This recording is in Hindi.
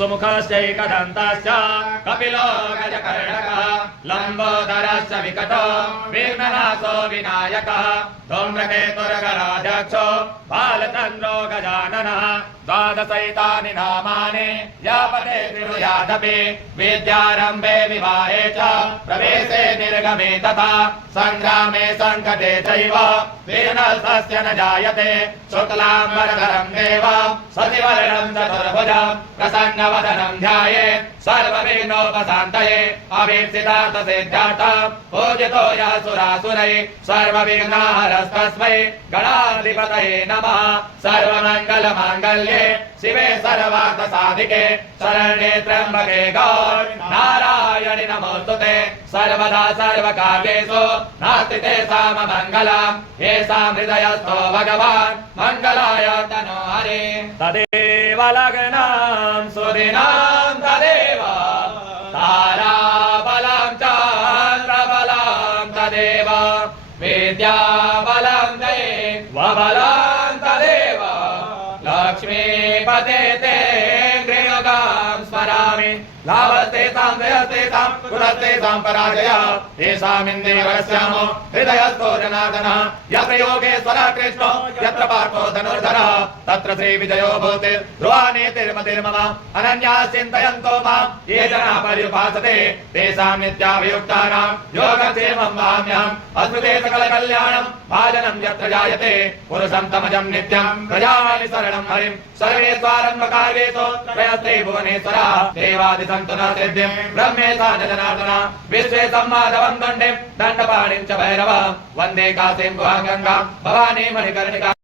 सुमुखश्चैकदन्तश्च कपिलो गजकर्णकः लम्बोदरश्च विकटो विघ्ननाशो विनायकः धूम्रकेतुर्गणाध्यक्षो बालचन्द्रो गजाननः द्वादशैतानि नामानि यापते त्रियादपि विद्यारम्भे विवाहे च प्रवेशे निर्गमे तथा संग्रामे संकटे चैव विघ्नस्तस्य न जायते शुक्लाम्बरधरं देव सतिवर्णं चतुर्भुजं प्रसन्नवदनं ध्यायेत् सर्वविघ्नोपशान्तये अभीप्सितार्थसिद्ध्यार्थं पूजितो यासुरासुरैः सर्वविघ्नहरस्तस्मै गणाधिपतये नमः सर्वमङ्गलमाङ्गल्ये शिवे सर्वार्थसाधिके शरण्ये त्र्यम्बके गौरि नारायणि नमोस्तुते सर्वदा सर्वकार्येषु नास्ति तेषाममङ्गलम् येषां हृदयस्थो भगवान् मङ्गलाय तनोहरे तदेव लग्नं सुदिनं तदेव ताराबलं चन्द्रबलं तदेव विद्याबलं दैवबलं तदेव लक्ष्मीपते ते गृहगां स्मरामि लाभस्तेषां जयस्तेषां कुलस्तेषां पराजयः तेषामिन्देवरस्यामो हृदयस्थो जनार्दनः यत्र योगेश्वरः कृष्णो यत्र पार्थो धनुर्धरः तत्र श्रीविजयो भूति ध्रुवानीतिर्मतिर्मम अनन्याः चिन्तयन्तो मां ये जनाः पर्युपासते तेषां नित्याभियुक्तानां योगक्षेमं वहाम्यहम् अस्मृते सकलकल्याणं भाजनं यत्र जायते पुरुषं तमजं नित्यं प्रजावाणि शरणं हरिं सर्वेश्वरन्मकार्येषु त्रयस्ते भुवनेश्वरः देवादि सन्तु न सिद्धिं ब्रह्मेशा न जनार्दना विश्वे सम्माधवं दण्डिं दण्डपाणिं च भैरवं वन्दे काशीं गुहां गङ्गां भवानी मणिकर्णिका